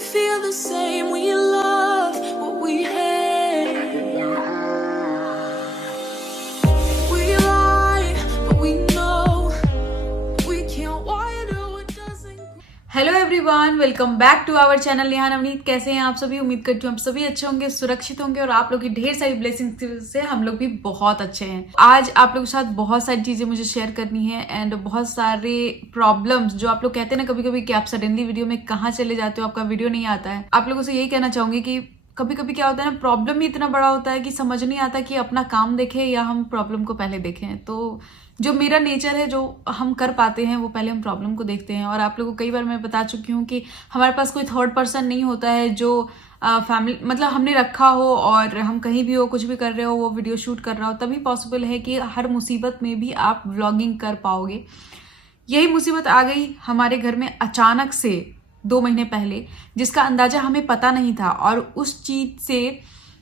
feel the same. We love what we hate. We lie, but we know we can't. Why do it doesn't? Hello everyone, welcome back to our channel Neha Navneet. कैसे हैं आप सभी? उम्मीद करती हूँ आप सभी अच्छे होंगे, सुरक्षित होंगे और आप लोग की ढेर सारी ब्लेसिंग्स से हम लोग भी बहुत अच्छे हैं। आज आप लोगों के साथ बहुत सारी चीजें मुझे शेयर करनी है एंड बहुत सारे प्रॉब्लम्स जो आप लोग कहते हैं ना कभी कभी कि आप सडनली वीडियो में कहाँ चले जाते हो, आपका वीडियो नहीं आता है। आप लोगों से यही कहना चाहूंगी कि कभी कभी क्या होता है ना, प्रॉब्लम ही इतना बड़ा होता है कि समझ नहीं आता कि अपना काम देखें या हम प्रॉब्लम को पहले देखें। तो जो मेरा नेचर है, जो हम कर पाते हैं वो पहले हम प्रॉब्लम को देखते हैं। और आप लोगों को कई बार मैं बता चुकी हूँ कि हमारे पास कोई थर्ड पर्सन नहीं होता है जो फैमिली मतलब हमने रखा हो और हम कहीं भी हो, कुछ भी कर रहे हो, वो वीडियो शूट कर रहा हो, तभी पॉसिबल है कि हर मुसीबत में भी आप व्लॉगिंग कर पाओगे। यही मुसीबत आ गई हमारे घर में अचानक से 2 महीने पहले, जिसका अंदाजा हमें पता नहीं था। और उस चीज से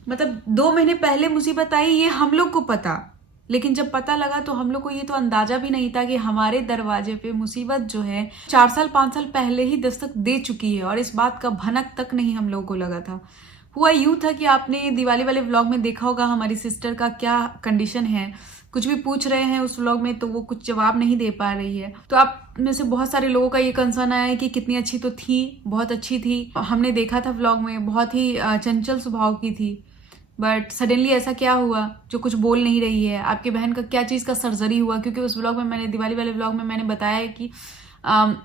मतलब 2 महीने पहले मुसीबत आई, ये हम लोग को पता, लेकिन जब पता लगा तो हम लोग को ये तो अंदाजा भी नहीं था कि हमारे दरवाजे पे मुसीबत जो है 4 साल 5 साल पहले ही दस्तक दे चुकी है। और इस बात का भनक तक नहीं हम लोगों को लगा था। हुआ यूं था कि आपने दिवाली वाले व्लॉग में देखा होगा हमारी सिस्टर का क्या कंडीशन है। कुछ भी पूछ रहे हैं उस व्लॉग में तो वो कुछ जवाब नहीं दे पा रही है। तो आप में से बहुत सारे लोगों का ये कंसर्न आया है कि कितनी अच्छी तो थी, बहुत अच्छी थी, हमने देखा था व्लॉग में, बहुत ही चंचल स्वभाव की थी, बट सडनली ऐसा क्या हुआ जो कुछ बोल नहीं रही है। आपकी बहन का क्या चीज़ का सर्जरी हुआ? क्योंकि उस व्लॉग में मैंने, दिवाली वाले व्लॉग में मैंने बताया है कि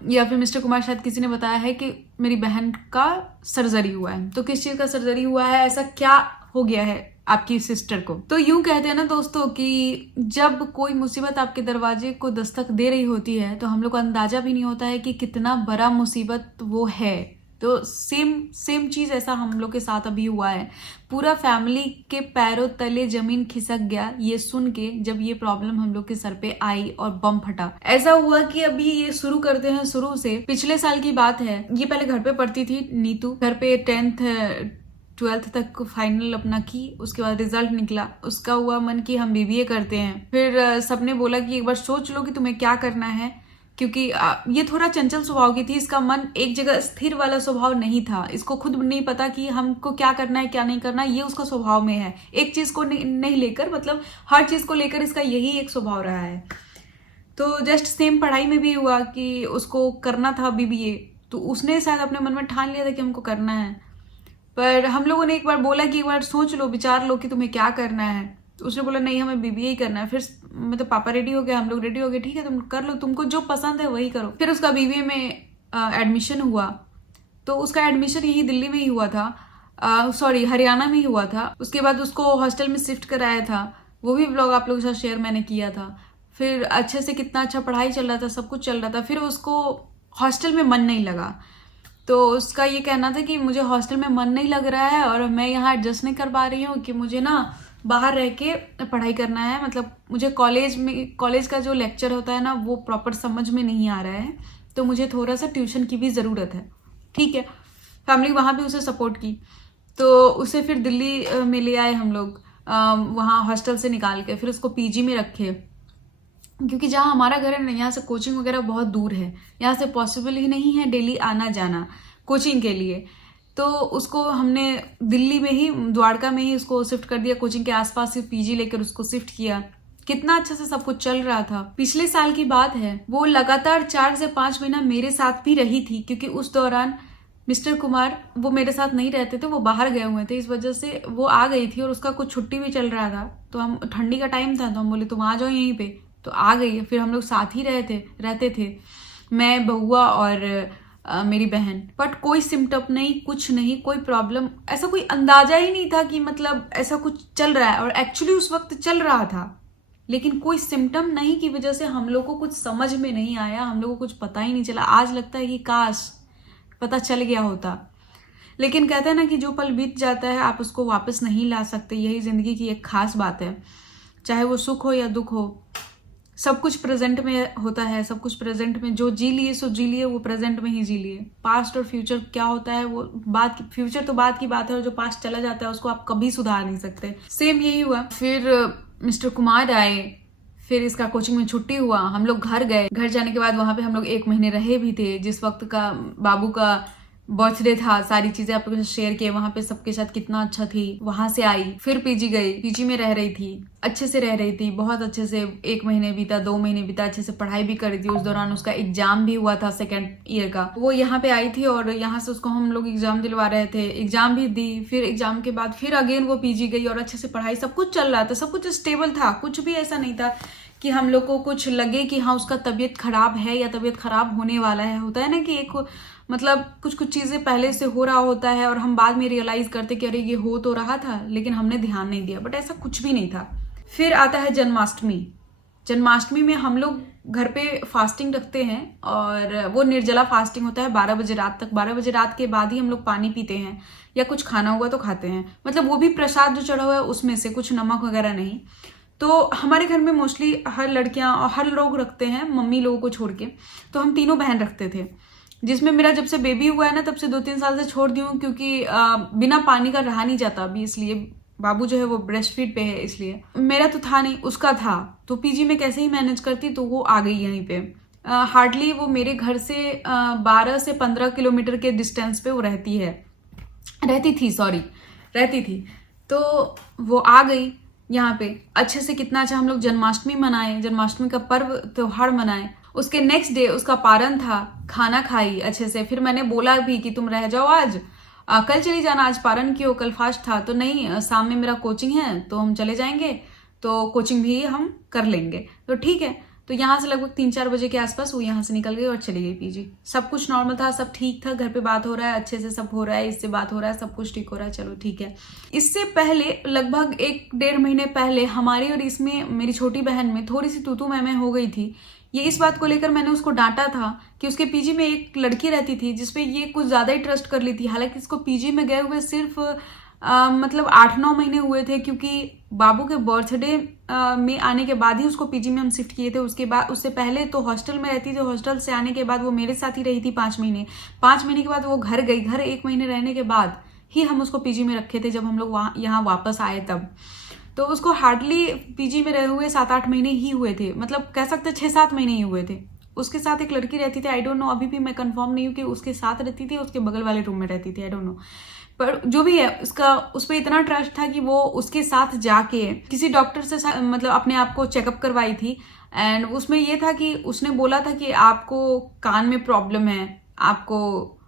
या फिर मिस्टर कुमार शायद किसी ने बताया है कि मेरी बहन का सर्जरी हुआ है। तो किस चीज़ का सर्जरी हुआ है, ऐसा क्या हो गया है आपकी सिस्टर को? तो यूं कहते हैं ना दोस्तों कि जब कोई मुसीबत आपके दरवाजे को दस्तक दे रही होती है तो हम लोग को अंदाजा भी नहीं होता है कि कितना बड़ा मुसीबत वो है। तो सेम चीज ऐसा हम लोग के साथ अभी हुआ है। पूरा फैमिली के पैरों तले जमीन खिसक गया ये सुन के, जब ये प्रॉब्लम हम लोग के सर पे आई और बम फटा। ऐसा हुआ कि अभी ये शुरू करते हैं शुरू से। पिछले साल की बात है, ये पहले घर पे पढ़ती थी नीतू, घर पे 10th 12th तक फाइनल अपना की। उसके बाद रिजल्ट निकला, उसका हुआ मन कि हम बीबीए करते हैं। फिर सबने बोला कि एक बार सोच लो कि तुम्हें क्या करना है, क्योंकि ये थोड़ा चंचल स्वभाव की थी, इसका मन एक जगह स्थिर वाला स्वभाव नहीं था। इसको खुद नहीं पता कि हमको क्या करना है क्या नहीं करना, ये उसका स्वभाव में है। एक चीज को नहीं लेकर, मतलब हर चीज को लेकर इसका यही एक स्वभाव रहा है। तो जस्ट सेम पढ़ाई में भी हुआ कि उसको करना था बीबीए, तो उसने शायद अपने मन में ठान लिया था कि हमको करना है। पर हम लोगों ने एक बार बोला कि एक बार सोच लो, विचार लो कि तुम्हें क्या करना है। तो उसने बोला नहीं, हमें बीबीए ही करना है। फिर मतलब पापा रेडी हो गए, हम लोग रेडी हो गए, ठीक है तुम कर लो, तुमको जो पसंद है वही करो। फिर उसका बीबीए में एडमिशन हुआ। तो उसका एडमिशन यही दिल्ली में ही हुआ था, सॉरी हरियाणा में ही हुआ था। उसके बाद उसको हॉस्टल में शिफ्ट कराया था, वो भी ब्लॉग आप लोगों के साथ शेयर मैंने किया था। फिर अच्छे से कितना अच्छा पढ़ाई चल रहा था, सब कुछ चल रहा था। फिर उसको हॉस्टल में मन नहीं लगा। तो उसका ये कहना था कि मुझे हॉस्टल में मन नहीं लग रहा है और मैं यहाँ एडजस्ट नहीं कर पा रही हूँ, कि मुझे ना बाहर रह के पढ़ाई करना है। मतलब मुझे कॉलेज का जो लेक्चर होता है ना वो प्रॉपर समझ में नहीं आ रहा है, तो मुझे थोड़ा सा ट्यूशन की भी ज़रूरत है। ठीक है, फैमिली वहाँ भी उसे सपोर्ट की। तो उसे फिर दिल्ली में ले आए हम लोग, वहाँ हॉस्टल से निकाल के फिर उसको पीजी में रखे। क्योंकि जहाँ हमारा घर है ना, यहाँ से कोचिंग वगैरह बहुत दूर है, यहाँ से पॉसिबल ही नहीं है डेली आना जाना कोचिंग के लिए। तो उसको हमने दिल्ली में ही, द्वारका में ही उसको शिफ्ट कर दिया, कोचिंग के आसपास ही पीजी लेकर उसको शिफ्ट किया। कितना अच्छा से सब कुछ चल रहा था। पिछले साल की बात है, वो लगातार 4 से 5 महीना मेरे साथ भी रही थी, क्योंकि उस दौरान मिस्टर कुमार वो मेरे साथ नहीं रहते थे, वो बाहर गए हुए थे। इस वजह से वो आ गई थी और उसका कुछ छुट्टी भी चल रहा था। तो हम, ठंडी का टाइम था, तो हम बोले तुम आ जाओ यहीं पे, तो आ गई। फिर हम लोग साथ ही रहते थे, मैं, बउआ और मेरी बहन। बट कोई सिम्टम नहीं, कुछ नहीं, कोई प्रॉब्लम, ऐसा कोई अंदाजा ही नहीं था कि मतलब ऐसा कुछ चल रहा है। और एक्चुअली उस वक्त चल रहा था, लेकिन कोई सिम्टम नहीं की वजह से हम लोग को कुछ समझ में नहीं आया, हम लोग को कुछ पता ही नहीं चला। आज लगता है कि काश पता चल गया होता। लेकिन कहते हैं ना कि जो पल बीत जाता है आप उसको वापस नहीं ला सकते। यही जिंदगी की एक खास बात है, चाहे वो सुख हो या दुख हो, सब कुछ प्रेजेंट में होता है। सब कुछ प्रेजेंट में, जो जी लिए सो जी लिए, वो प्रेजेंट में ही जी लिए। पास्ट और फ्यूचर क्या होता है वो बात की, फ्यूचर तो बात की बात है, और जो पास्ट चला जाता है उसको आप कभी सुधार नहीं सकते। सेम यही हुआ। फिर मिस्टर कुमार आए, फिर इसका कोचिंग में छुट्टी हुआ, हम लोग घर गए। घर जाने के बाद वहां पे हम लोग 1 महीने रहे भी थे, जिस वक्त का बाबू का बर्थडे था, सारी चीजें आप लोगों के साथ शेयर किए, वहां पे सबके साथ कितना अच्छा थी। वहां से आई, फिर पीजी गई, पीजी में रह रही थी, अच्छे से रह रही थी, बहुत अच्छे से 1 महीने बीता, 2 महीने बीता, अच्छे से पढ़ाई भी कर रही थी। उस दौरान उसका एग्जाम भी हुआ था 2nd ईयर का। वो यहाँ पे आई थी और यहाँ से उसको हम लोग एग्जाम दिलवा रहे थे, एग्जाम भी दी। फिर एग्जाम के बाद फिर अगेन वो पीजी गई और अच्छे से पढ़ाई, सब कुछ चल रहा था, सब कुछ स्टेबल था। कुछ भी ऐसा नहीं था कि हम लोग को कुछ लगे कि हाँ उसका तबीयत खराब है या तबीयत खराब होने वाला है। होता है ना कि एक मतलब कुछ कुछ चीजें पहले से हो रहा होता है और हम बाद में रियलाइज करते कि अरे ये हो तो रहा था लेकिन हमने ध्यान नहीं दिया, बट ऐसा कुछ भी नहीं था। फिर आता है जन्माष्टमी। जन्माष्टमी में हम लोग घर पे फास्टिंग रखते हैं और वो निर्जला फास्टिंग होता है 12 बजे रात तक। 12 बजे रात के बाद ही हम लोग पानी पीते हैं या कुछ खाना हुआ तो खाते हैं, मतलब वो भी प्रसाद जो चढ़ा हुआ है उसमें से, कुछ नमक वगैरह नहीं। तो हमारे घर में मोस्टली हर लड़कियां और हर लोग रखते हैं, मम्मी लोगों को छोड़ के। तो हम तीनों बहन रखते थे, जिसमें मेरा जब से बेबी हुआ है ना तब से 2-3 साल से छोड़ दी हूँ, क्योंकि बिना पानी का रहा नहीं जाता अभी, इसलिए बाबू जो है वो ब्रेस्ट फीड पे है, इसलिए। मेरा तो था नहीं, उसका था। तो पीजी में कैसे ही मैनेज करती तो वो आ गई यहीं पे। हार्डली वो मेरे घर से 12 से 15 किलोमीटर के डिस्टेंस पे वो रहती थी। तो वो आ गई यहाँ पे। अच्छे से कितना अच्छा हम लोग जन्माष्टमी मनाए, जन्माष्टमी का पर्व त्योहार मनाए। उसके नेक्स्ट डे उसका पारण था, खाना खाई अच्छे से। फिर मैंने बोला भी कि तुम रह जाओ आज, कल चली जाना, आज पारण क्यों, कल फास्ट था। तो नहीं, शाम में मेरा कोचिंग है तो हम चले जाएंगे, तो कोचिंग भी हम कर लेंगे। तो ठीक है। तो यहाँ से लगभग 3-4 बजे के आसपास वो यहाँ से निकल गई और चली गई पीजी। सब कुछ नॉर्मल था, सब ठीक था, घर पे बात हो रहा है, अच्छे से सब हो रहा है, इससे बात हो रहा है, सब कुछ ठीक हो रहा है, चलो ठीक है। इससे पहले लगभग 1-1.5 महीने पहले हमारी और इसमें मेरी छोटी बहन में थोड़ी सी तू मैं हो गई थी। ये इस बात को लेकर मैंने उसको डांटा था कि उसके पीजी में एक लड़की रहती थी जिसपे ये कुछ ज़्यादा ही ट्रस्ट कर ली थी। हालांकि इसको पीजी में गए हुए सिर्फ मतलब 8-9 महीने हुए थे, क्योंकि बाबू के बर्थडे में आने के बाद ही उसको पीजी में हम शिफ्ट किए थे। उसके बाद, उससे पहले तो हॉस्टल में रहती थी। हॉस्टल से आने के बाद वो मेरे साथ ही रही थी 5 महीने। 5 महीने के बाद वो घर गई। घर 1 महीने रहने के बाद ही हम उसको पीजी में रखे थे, जब हम लोग यहाँ वापस आए तब। तो उसको हार्डली पीजी में रहे हुए 7-8 महीने ही हुए थे, मतलब कह सकते 6-7 महीने ही हुए थे। उसके साथ एक लड़की रहती थी, आई डोंट नो, अभी भी मैं कंफर्म नहीं हूँ कि उसके साथ रहती थी, उसके बगल वाले रूम में रहती थी, आई डोंट नो। पर जो भी है, उसका उस पर इतना ट्रस्ट था कि वो उसके साथ जाके किसी डॉक्टर से मतलब अपने आप को चेकअप करवाई थी। एंड उसमें ये था कि उसने बोला था कि आपको कान में प्रॉब्लम है, आपको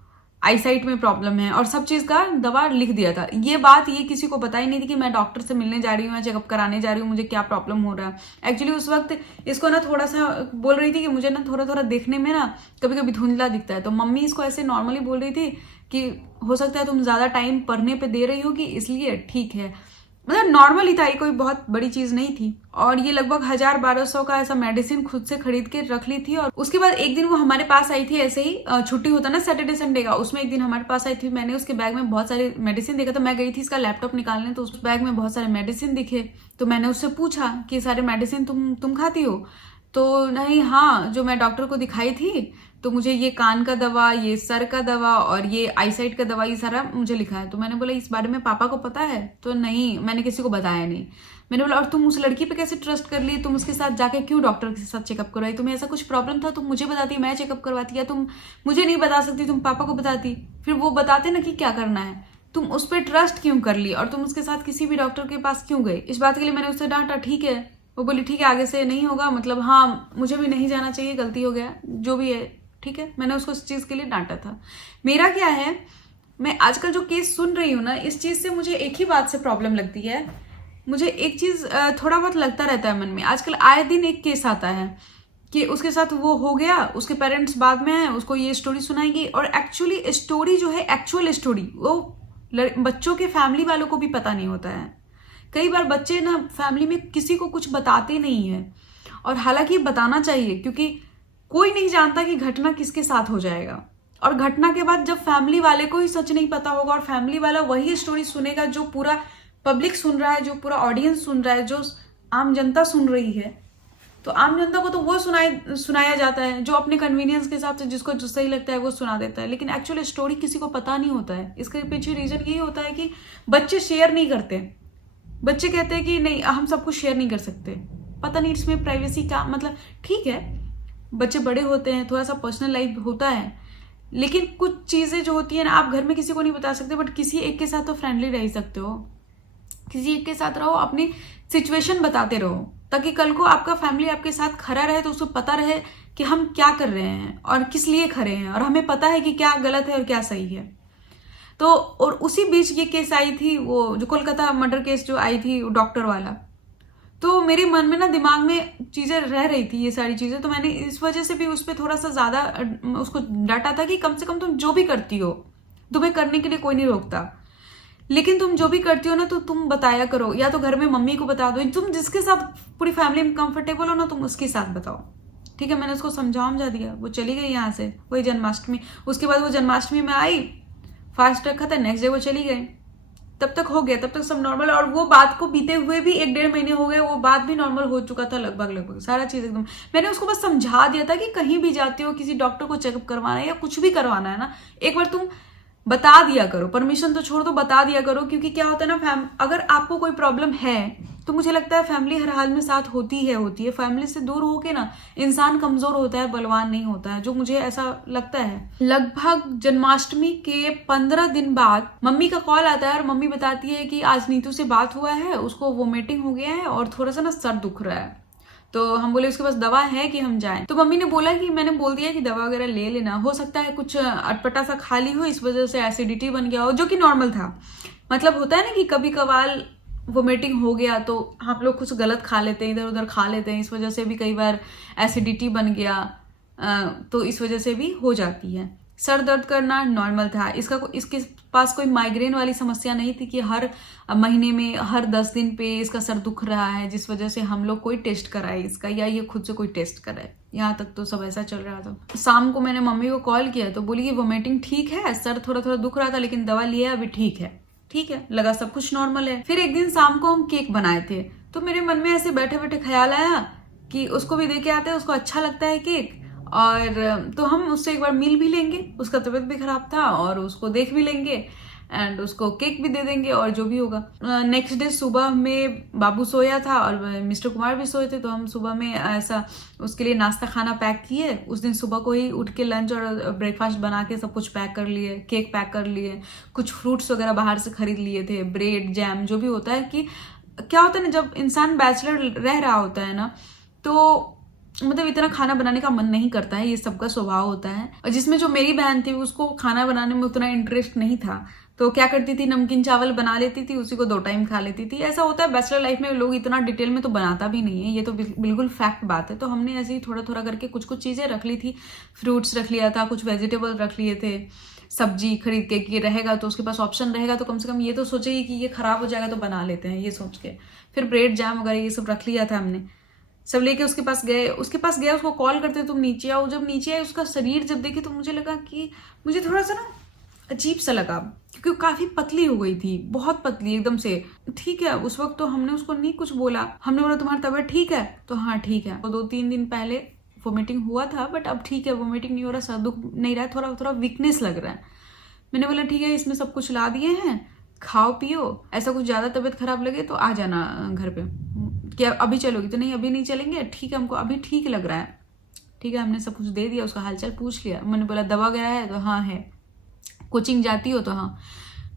आईसाइट में प्रॉब्लम है, और सब चीज का दवा लिख दिया था। ये बात ये किसी को पता ही नहीं थी कि मैं डॉक्टर से मिलने जा रही हूँ या चेकअप कराने जा रही हूँ, मुझे क्या प्रॉब्लम हो रहा है। एक्चुअली उस वक्त इसको ना थोड़ा सा बोल रही थी कि मुझे ना थोड़ा थोड़ा देखने में ना कभी कभी धुंधला दिखता है। तो मम्मी इसको ऐसे नॉर्मली बोल रही थी कि हो सकता है तुम ज्यादा टाइम पढ़ने पे दे रही होगी, इसलिए ठीक है। मतलब नॉर्मल ही था, ये कोई बहुत बड़ी चीज नहीं थी। और ये लगभग 1000-1200 का ऐसा मेडिसिन खुद से खरीद के रख ली थी। और उसके बाद एक दिन वो हमारे पास आई थी, ऐसे ही छुट्टी होता ना सैटरडे संडे का, उसमें एक दिन हमारे पास आई थी। मैंने उसके बैग में बहुत सारे मेडिसिन देखा था, मैं गई थी इसका लैपटॉप निकालने, तो उस बैग में बहुत सारे मेडिसिन दिखे। तो मैंने उससे पूछा कि सारे मेडिसिन तुम खाती हो? तो नहीं, हाँ, जो मैं डॉक्टर को दिखाई थी तो मुझे ये कान का दवा, ये सर का दवा और ये आईसाइट का दवा, ये सारा मुझे लिखा है। तो मैंने बोला इस बारे में पापा को पता है? तो नहीं, मैंने किसी को बताया नहीं। मैंने बोला और तुम उस लड़की पे कैसे ट्रस्ट कर ली? तुम उसके साथ जाके क्यों डॉक्टर के साथ चेकअप करवाई? तुम्हें ऐसा कुछ प्रॉब्लम था तुम मुझे बताती, मैं चेकअप करवाती, या तुम मुझे नहीं बता सकती, तुम पापा को बताती, फिर वो बताते ना कि क्या करना है। तुम उस पर ट्रस्ट क्यों कर ली और तुम उसके साथ किसी भी डॉक्टर के पास क्यों गए? इस बात के लिए मैंने उससे डांटा। ठीक है, वो बोली ठीक है, आगे से नहीं होगा, मतलब हाँ मुझे भी नहीं जाना चाहिए, गलती हो गया, जो भी है ठीक है। मैंने उसको इस चीज के लिए डांटा था। मेरा क्या है, मैं आजकल जो केस सुन रही हूँ ना, इस चीज से मुझे एक ही बात से प्रॉब्लम लगती है। मुझे एक चीज थोड़ा बहुत लगता रहता है मन में, आजकल आए दिन एक केस आता है कि उसके साथ वो हो गया, उसके पेरेंट्स बाद में आए, उसको ये स्टोरी सुनाएगी। और एक्चुअली स्टोरी जो है, एक्चुअल स्टोरी, वो बच्चों के फैमिली वालों को भी पता नहीं होता है। कई बार बच्चे ना फैमिली में किसी को कुछ बताते नहीं है, और हालांकि बताना चाहिए, क्योंकि कोई नहीं जानता कि घटना किसके साथ हो जाएगा। और घटना के बाद जब फैमिली वाले को ही सच नहीं पता होगा और फैमिली वाला वही स्टोरी सुनेगा जो पूरा पब्लिक सुन रहा है, जो पूरा ऑडियंस सुन रहा है, जो आम जनता सुन रही है, तो आम जनता को तो वो सुनाया जाता है जो अपने कन्वीनियंस के हिसाब से जिसको जो सही लगता है वो सुना देता है। लेकिन एक्चुअल स्टोरी किसी को पता नहीं होता है। इसके पीछे रीजन यही होता है कि बच्चे शेयर नहीं करते। बच्चे कहते हैं कि नहीं, हम सब कुछ शेयर नहीं कर सकते। पता नहीं इसमें प्राइवेसी का मतलब, ठीक है बच्चे बड़े होते हैं, थोड़ा सा पर्सनल लाइफ होता है, लेकिन कुछ चीज़ें जो होती है ना, आप घर में किसी को नहीं बता सकते, बट किसी एक के साथ तो फ्रेंडली रह सकते हो, किसी एक के साथ रहो, अपनी सिचुएशन बताते रहो, ताकि कल को आपका फैमिली आपके साथ खड़ा रहे तो उसको पता रहे कि हम क्या कर रहे हैं और किस लिए खड़े हैं, और हमें पता है कि क्या गलत है और क्या सही है। तो और उसी बीच ये केस आई थी, वो जो कोलकाता मर्डर केस जो आई थी डॉक्टर वाला, तो मेरे मन में ना दिमाग में चीज़ें रह रही थी, ये सारी चीज़ें, तो मैंने इस वजह से भी उस पर थोड़ा सा ज़्यादा उसको डांटा था कि कम से कम तुम जो भी करती हो, तुम्हें करने के लिए कोई नहीं रोकता, लेकिन तुम जो भी करती हो ना तो तुम बताया करो, या तो घर में मम्मी को बता दो, तुम जिसके साथ पूरी फैमिली में कंफर्टेबल हो ना तुम उसके साथ बताओ, ठीक है। मैंने उसको समझा दिया, वो चली गई यहाँ से, वही जन्माष्टमी, उसके बाद वो जन्माष्टमी में आई, फास्ट रखा था, नेक्स्ट डे वो चली गई, तब तक हो गया, तब तक सब नॉर्मल। और वो बात को बीते हुए भी 1-1.5 महीने हो गए, वो बात भी नॉर्मल हो चुका था लगभग सारा चीज एकदम। मैंने उसको बस समझा दिया था कि कहीं भी जाते हो, किसी डॉक्टर को चेकअप करवाना है या कुछ भी करवाना है ना, एक बार तुम बता दिया करो, परमिशन तो छोड़ दो, बता दिया करो, क्योंकि क्या होता है ना, अगर आपको कोई प्रॉब्लम है तो मुझे लगता है फैमिली हर हाल में साथ होती है। फैमिली से दूर होके ना इंसान कमजोर होता है, बलवान नहीं होता है, जो मुझे ऐसा लगता है। लगभग जन्माष्टमी के 15 दिन बाद मम्मी का कॉल आता है और मम्मी बताती है कि आज नीतू से बात हुआ है, उसको वोमिटिंग हो गया है और थोड़ा सा ना सर दुख रहा है। तो हम बोले उसके पास दवा है कि हम जाएं, तो मम्मी ने बोला कि मैंने बोल दिया कि दवा वगैरह ले लेना, हो सकता है कुछ अटपटा सा खा ली हो, इस वजह से एसिडिटी बन गया हो, जो कि नॉर्मल था। मतलब होता है ना कि कभी कभार वोमिटिंग हो गया तो आप लोग कुछ गलत खा लेते हैं, इधर उधर खा लेते हैं, इस वजह से भी कई बार एसिडिटी बन गया, तो इस वजह से भी हो जाती है। सर दर्द करना नॉर्मल था, इसके पास कोई माइग्रेन वाली समस्या नहीं थी कि हर महीने में हर 10 दिन पे इसका सर दुख रहा है, जिस वजह से हम लोग कोई टेस्ट कराए इसका, या ये खुद से कोई टेस्ट कराए। यहाँ तक तो सब ऐसा चल रहा था। शाम को मैंने मम्मी को कॉल किया तो बोली कि वोमिटिंग ठीक है, सर थोड़ा थोड़ा दुख रहा था, लेकिन दवा लिया अभी ठीक है, लगा सब कुछ नॉर्मल है। फिर एक दिन शाम को हम केक बनाए थे, तो मेरे मन में ऐसे बैठे बैठे ख्याल आया कि उसको भी दे के आते हैं, उसको अच्छा लगता है केक, और तो हम उससे एक बार मिल भी लेंगे, उसका तबीयत भी खराब था, और उसको देख भी लेंगे एंड उसको केक भी दे देंगे, और जो भी होगा। नेक्स्ट डे सुबह में बाबू सोया था और मिस्टर कुमार भी सोए थे, तो हम सुबह में ऐसा उसके लिए नाश्ता खाना पैक किए। उस दिन सुबह को ही उठ के लंच और ब्रेकफास्ट बना के सब कुछ पैक कर लिए, केक पैक कर लिए, कुछ फ्रूट्स वगैरह बाहर से खरीद लिए थे, ब्रेड जैम, जो भी होता है। कि क्या होता है ना, जब इंसान बैचलर रह रहा होता है ना, तो मतलब इतना खाना बनाने का मन नहीं करता है, ये सबका स्वभाव होता है। और जिसमें जो मेरी बहन थी उसको खाना बनाने में उतना इंटरेस्ट नहीं था, तो क्या करती थी, नमकीन चावल बना लेती थी, उसी को 2 टाइम खा लेती थी। ऐसा होता है बैचलर लाइफ में, लोग इतना डिटेल में तो बनाता भी नहीं है, ये तो बिल्कुल फैक्ट बात है। तो हमने ऐसे ही थोड़ा थोड़ा करके कुछ कुछ चीजें रख ली थी, फ्रूट्स रख लिया था, कुछ वेजिटेबल रख लिए थे, सब्जी खरीद के कि रहेगा तो उसके पास ऑप्शन रहेगा, तो कम से कम ये तो सोचेगी कि ये खराब हो जाएगा तो बना लेते हैं, ये सोच के। फिर ब्रेड जैम वगैरह ये सब रख लिया था हमने, सब लेके उसके पास गए। उसको कॉल करते तुम नीचे आओ। जब नीचे आए उसका शरीर जब देखे तो मुझे लगा कि मुझे थोड़ा सा ना अजीब सा लगा, क्योंकि वो काफी पतली हो गई थी, बहुत पतली एकदम से। ठीक है, उस वक्त तो हमने उसको नहीं कुछ बोला, हमने बोला तुम्हारी तबीयत ठीक है, तो हाँ ठीक है। तो 2-3 दिन पहले वोमिटिंग हुआ था, बट अब ठीक है, वोमिटिंग नहीं हो रहा, सर दुख नहीं रहा, थोड़ा थोड़ा वीकनेस लग रहा है। मैंने बोला ठीक है, इसमें सब कुछ ला दिए हैं, खाओ पियो, ऐसा कुछ ज्यादा तबीयत खराब लगे तो आ जाना घर पे। क्या अभी चलोगी? तो नहीं, अभी नहीं चलेंगे, ठीक है, हमको अभी ठीक लग रहा है। ठीक है, हमने सब कुछ दे दिया, उसका हालचाल पूछ लिया। मैंने बोला दवा वगैरह है? तो हाँ है। कोचिंग जाती हो? तो हाँ।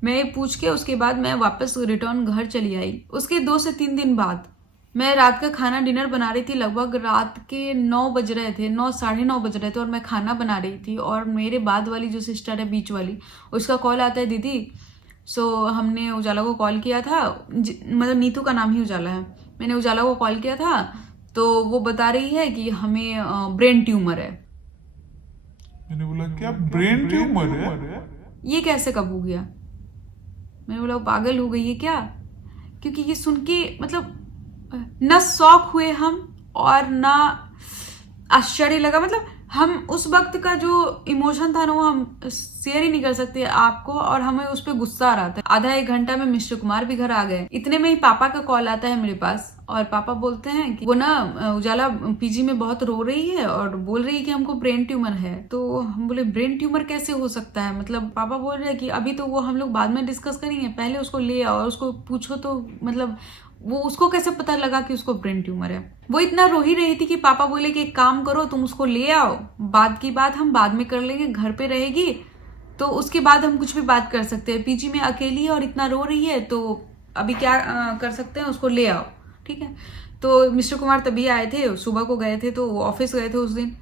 मैं पूछ के उसके बाद मैं वापस रिटर्न घर चली आई। उसके 2 से 3 दिन बाद मैं रात का खाना डिनर बना रही थी, लगभग रात के 9 बज रहे थे, 9 साढ़े 9 बज रहे थे, और मैं खाना बना रही थी। और मेरे बाद वाली जो सिस्टर है, बीच वाली, उसका कॉल आता है, दीदी। सो हमने उजाला को कॉल किया था, मतलब नीतू का नाम ही उजाला है। मैंने उजाला को कॉल किया था, तो वो बता रही है कि हमें ब्रेन ट्यूमर है। मैंने बोला क्या ब्रेन ट्यूमर है? ये कैसे कब हो गया? मैंने बोला पागल हो गई है क्या? क्योंकि ये सुन के मतलब न शॉक हुए हम और ना आश्चर्य लगा। मतलब हम उस वक्त का जो इमोशन था ना, वो हम शेयर ही नहीं कर सकते आपको, और हमें उस पर गुस्सा आ रहा था। आधा 1 घंटा में मिस्टर कुमार भी घर आ गए। इतने में ही पापा का कॉल आता है मेरे पास, और पापा बोलते हैं कि वो ना उजाला पीजी में बहुत रो रही है और बोल रही है कि हमको ब्रेन ट्यूमर है। तो हम बोले ब्रेन ट्यूमर कैसे हो सकता है? मतलब पापा बोल रहे हैं कि अभी तो वो हम लोग बाद में डिस्कस करेंगे, पहले उसको ले आओ और उसको पूछो तो मतलब वो उसको कैसे पता लगा कि उसको ब्रेन ट्यूमर है? वो इतना रो ही रही थी कि पापा बोले कि एक काम करो, तुम उसको ले आओ, बाद की बात हम बाद में कर लेंगे, घर पे रहेगी तो उसके बाद हम कुछ भी बात कर सकते हैं। पीजी में अकेली है और इतना रो रही है तो अभी क्या कर सकते हैं, उसको ले आओ, ठीक है। तो मिस्टर कुमार तभी आए थे, सुबह को गए थे, तो वो ऑफिस गए थे उस दिन।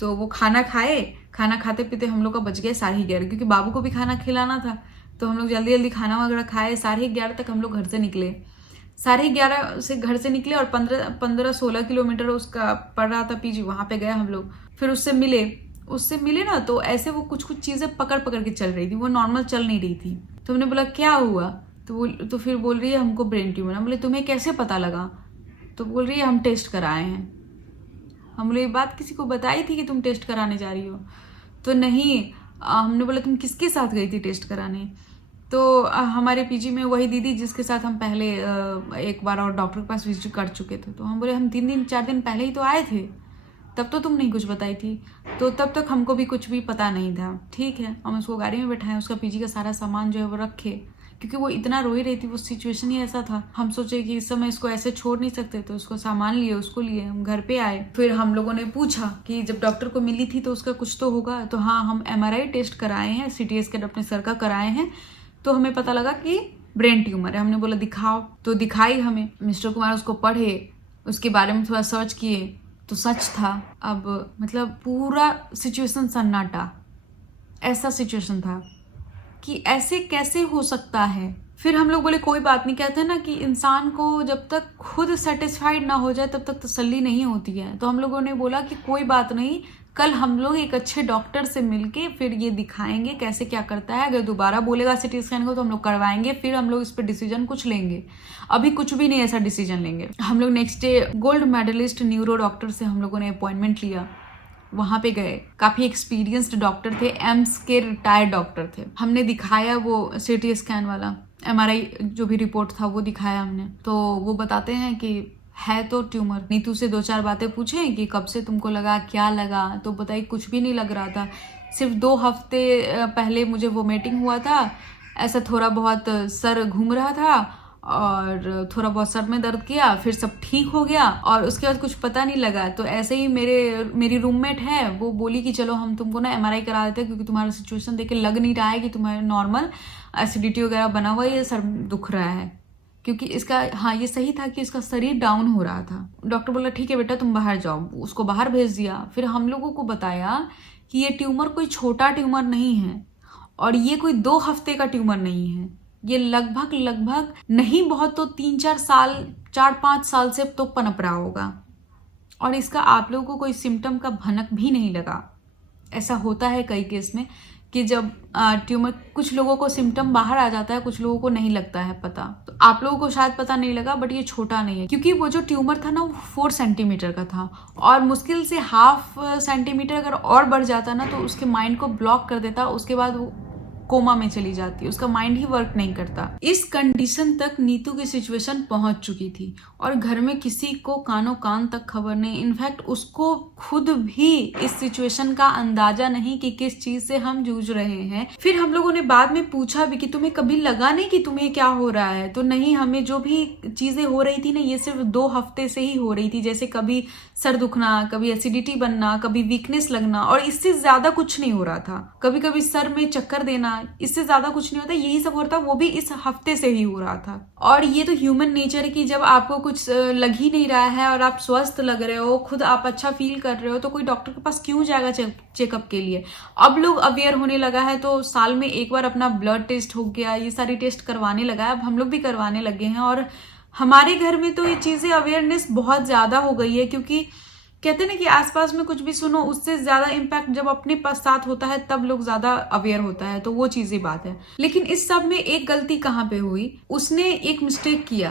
तो वो खाना खाए, खाना खाते पीते हम लोग का बज गए 11:30, क्योंकि बाबू को भी खाना खिलाना था। तो हम लोग जल्दी जल्दी खाना वगैरह खाए, 11:30 तक हम लोग घर से निकले। 11:30 से घर से निकले और 15-16 किलोमीटर उसका पड़ रहा था पीजी, वहां पे गए हम लोग। फिर उससे मिले ना, तो ऐसे वो कुछ चीजें पकड़ पकड़ के चल रही थी, वो नॉर्मल चल नहीं रही थी। तो हमने बोला क्या हुआ? तो फिर बोल रही है हमको ब्रेन ट्यूमर। हम बोले तुम्हें कैसे पता लगा? तो बोल रही है हम टेस्ट कराए हैं। हम लोग ये बात किसी को बताई थी कि तुम टेस्ट कराने जा रही हो? तो नहीं। हमने बोला तुम किसके साथ गई थी टेस्ट कराने? तो हमारे पीजी में वही दीदी जिसके साथ हम पहले एक बार और डॉक्टर के पास विजिट कर चुके थे। तो हम बोले हम 3-4 दिन पहले ही तो आए थे, तब तो तुम नहीं कुछ बताई थी। तो तब तक हमको भी कुछ भी पता नहीं था। ठीक है, हम उसको गाड़ी में बैठाएं, उसका पीजी का सारा सामान जो है वो रखे, क्योंकि वो इतना रो ही रही थी, वो सिचुएशन ही ऐसा था। हम सोचे कि इस समय इसको ऐसे छोड़ नहीं सकते, तो उसको सामान लिए, उसको लिए, हम घर पे आए। फिर हम लोगों ने पूछा कि जब डॉक्टर को मिली थी तो उसका कुछ तो होगा। तो हाँ, हम MRI टेस्ट कराए हैं, CT स्कैन अपने सर का कराए हैं, तो हमें पता लगा कि ब्रेन ट्यूमर है। हमने बोला दिखाओ, तो दिखाई हमें। मिस्टर कुमार उसको पढ़े, उसके बारे में थोड़ा सर्च किए, तो सच था। अब मतलब पूरा सिचुएशन सन्नाटा, ऐसा सिचुएशन था कि ऐसे कैसे हो सकता है। फिर हम लोग बोले कोई बात नहीं, कहते हैं ना कि इंसान को जब तक खुद सेटिस्फाइड ना हो जाए तब तक तसल्ली नहीं होती है। तो हम लोगों ने बोला कि कोई बात नहीं, कल हम लोग एक अच्छे डॉक्टर से मिलके फिर ये दिखाएंगे कैसे क्या करता है। अगर दोबारा बोलेगा CT स्कैन को तो हम लोग करवाएंगे, फिर हम लोग इस पर डिसीजन कुछ लेंगे। अभी कुछ भी नहीं ऐसा डिसीजन लेंगे। हम लोग next day gold medalist neuro doctor से हम लोगों ने अपॉइंटमेंट लिया, वहां पे गए। काफी एक्सपीरियंस्ड डॉक्टर थे, एम्स के रिटायर्ड डॉक्टर थे। हमने दिखाया वो CT स्कैन वाला, MRI जो भी रिपोर्ट था वो दिखाया हमने। तो वो बताते हैं कि है तो ट्यूमर। नीतू से 2-4 बातें पूछे कि कब से तुमको लगा, क्या लगा? तो बताइए कुछ भी नहीं लग रहा था। सिर्फ 2 हफ्ते पहले मुझे वोमिटिंग हुआ था, ऐसा थोड़ा बहुत सर घूम रहा था और थोड़ा बहुत सर में दर्द किया, फिर सब ठीक हो गया और उसके बाद कुछ पता नहीं लगा। तो ऐसे ही मेरी रूममेट है, वो बोली कि चलो हम तुमको ना MRI करा देते हैं, क्योंकि तुम्हारा सिचुएशन देख के लग नहीं रहा है कि तुम्हारा नॉर्मल एसिडिटी वगैरह बना हुआ है, ये सर दुख रहा है। क्योंकि इसका हाँ ये सही था कि इसका शरीर डाउन हो रहा था। डॉक्टर बोला ठीक है बेटा तुम बाहर जाओ, उसको बाहर भेज दिया। फिर हम लोगों को बताया कि ये ट्यूमर कोई छोटा ट्यूमर नहीं है और ये कोई 2 हफ्ते का ट्यूमर नहीं है, ये लगभग नहीं बहुत तो 3-4 साल, 4-5 साल से तो पनप रहा होगा। और इसका आप लोगों को कोई सिम्टम का भनक भी नहीं लगा। ऐसा होता है कई केस में कि जब ट्यूमर, कुछ लोगों को सिम्टम बाहर आ जाता है, कुछ लोगों को नहीं लगता है पता। तो आप लोगों को शायद पता नहीं लगा, बट ये छोटा नहीं है, क्योंकि वो जो ट्यूमर था ना वो 4 सेंटीमीटर का था और मुश्किल से 1/2 सेंटीमीटर अगर और बढ़ जाता ना तो उसके माइंड को ब्लॉक कर देता। उसके बाद वो कोमा में चली जाती, उसका माइंड ही वर्क नहीं करता। इस कंडीशन तक नीतू की सिचुएशन पहुंच चुकी थी और घर में किसी को कानों कान तक खबर नहीं। इनफैक्ट उसको खुद भी इस सिचुएशन का अंदाजा नहीं कि किस चीज से हम जूझ रहे हैं। फिर हम लोगों ने बाद में पूछा भी कि तुम्हें कभी लगा नहीं कि तुम्हें क्या हो रहा है? तो नहीं, हमें जो भी चीजें हो रही थी ना ये सिर्फ 2 हफ्ते से ही हो रही थी। जैसे कभी सर दुखना, कभी एसिडिटी बनना, कभी वीकनेस लगना, और इससे ज्यादा कुछ नहीं हो रहा था। कभी कभी सर में चक्कर देना, इससे ज्यादा कुछ नहीं होता। यही सब हो रहा था, वो भी इस हफ्ते से ही हो रहा था। और ये तो ह्यूमन नेचर है कि जब आपको कुछ लग ही नहीं रहा है और आप स्वस्थ लग रहे हो, खुद आप अच्छा फील कर रहे हो, तो कोई डॉक्टर के पास क्यों जाएगा चेकअप के लिए? अब लोग अवेयर होने लगा है, तो साल में एक बार अपना ब्लड टेस्ट हो गया, ये सारी टेस्ट करवाने लगा है। अब हम लोग भी करवाने लगे हैं और हमारे घर में तो ये चीजें अवेयरनेस बहुत ज्यादा हो गई है, क्योंकि कहते हैं ना कि आसपास में कुछ भी सुनो उससे ज्यादा इम्पैक्ट जब अपने पास साथ होता है तब लोग ज्यादा अवेयर होता है। तो वो चीज ही बात है। लेकिन इस सब में एक गलती कहाँ पे हुई, उसने एक मिस्टेक किया।